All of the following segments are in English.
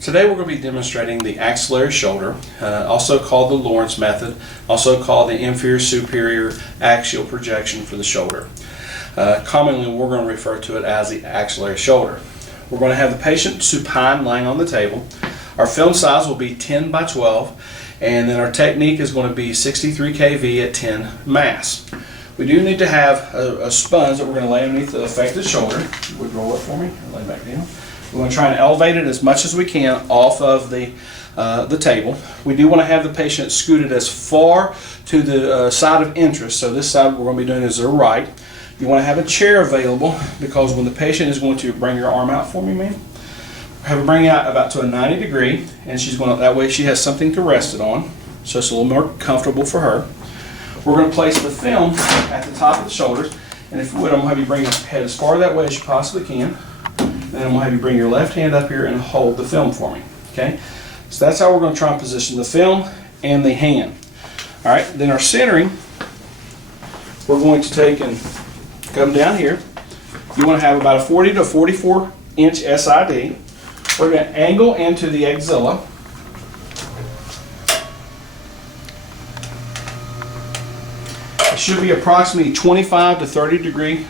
Today we're going to be demonstrating the axillary shoulder, also called the Lawrence method, also called the inferior superior axial projection for the shoulder. Commonly we're going to refer to it as the axillary shoulder. We're going to have the patient supine lying on the table. Our film size will be 10 by 12, and then our technique is going to be 63 kV at 10 mass. We do need to have a sponge that we're going to lay underneath the affected shoulder. Would roll it for me and lay back down. We're going to try and elevate it as much as we can off of the table. We do want to have the patient scooted as far to the side of interest. So this side we're going to be doing is the right. You want to have a chair available because when the patient is going to bring your arm out for me, ma'am, have her bring it out about to a 90 degree, and she's going to, that way she has something to rest it on, so it's a little more comfortable for her. We're going to place the film at the top of the shoulders, and if you would, I'm going to have you bring your head as far that way as you possibly can. And then I'm going to have you bring your left hand up here and hold the film for me. Okay? So that's how we're going to try and position the film and the hand. Alright, then our centering, we're going to take and come down here. You want to have about a 40 to 44 inch SID. We're going to angle into the axilla. It should be approximately 25 to 30 degree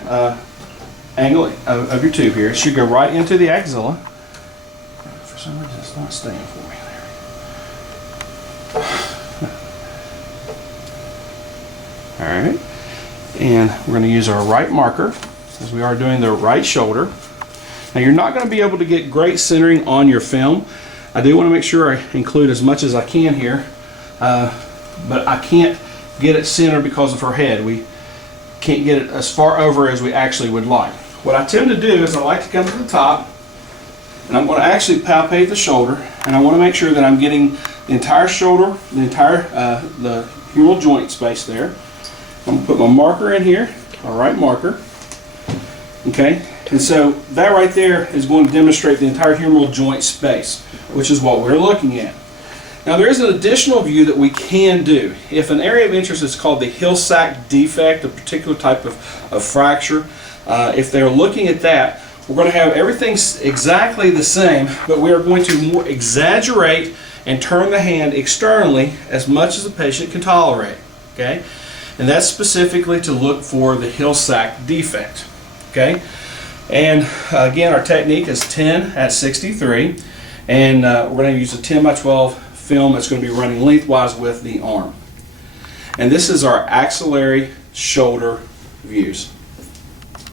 angle of your tube here. It should go right into the axilla. For some reason it's not staying for me there. Alright, and we're going to use our right marker as we are doing the right shoulder. Now you're not going to be able to get great centering on your film. I do want to make sure I include as much as I can here, but I can't get it centered because of her head. We can't get it as far over as we actually would like. What I tend to do is I like to come to the top, and I'm going to actually palpate the shoulder, and I want to make sure that I'm getting the entire shoulder, the entire the humeral joint space there. I'm going to put my marker in here, my right marker. Okay, and so that right there is going to demonstrate the entire humeral joint space, which is what we're looking at. Now there is an additional view that we can do. If an area of interest is called the heel sac defect, a particular type of fracture, if they're looking at that, we're going to have everything exactly the same, but we are going to more exaggerate and turn the hand externally as much as the patient can tolerate. Okay, and that's specifically to look for the heel sac defect. Okay, and again, our technique is 10 at 63, and we're going to use a 10 by 12 film that's going to be running lengthwise with the arm. And this is our axillary shoulder views.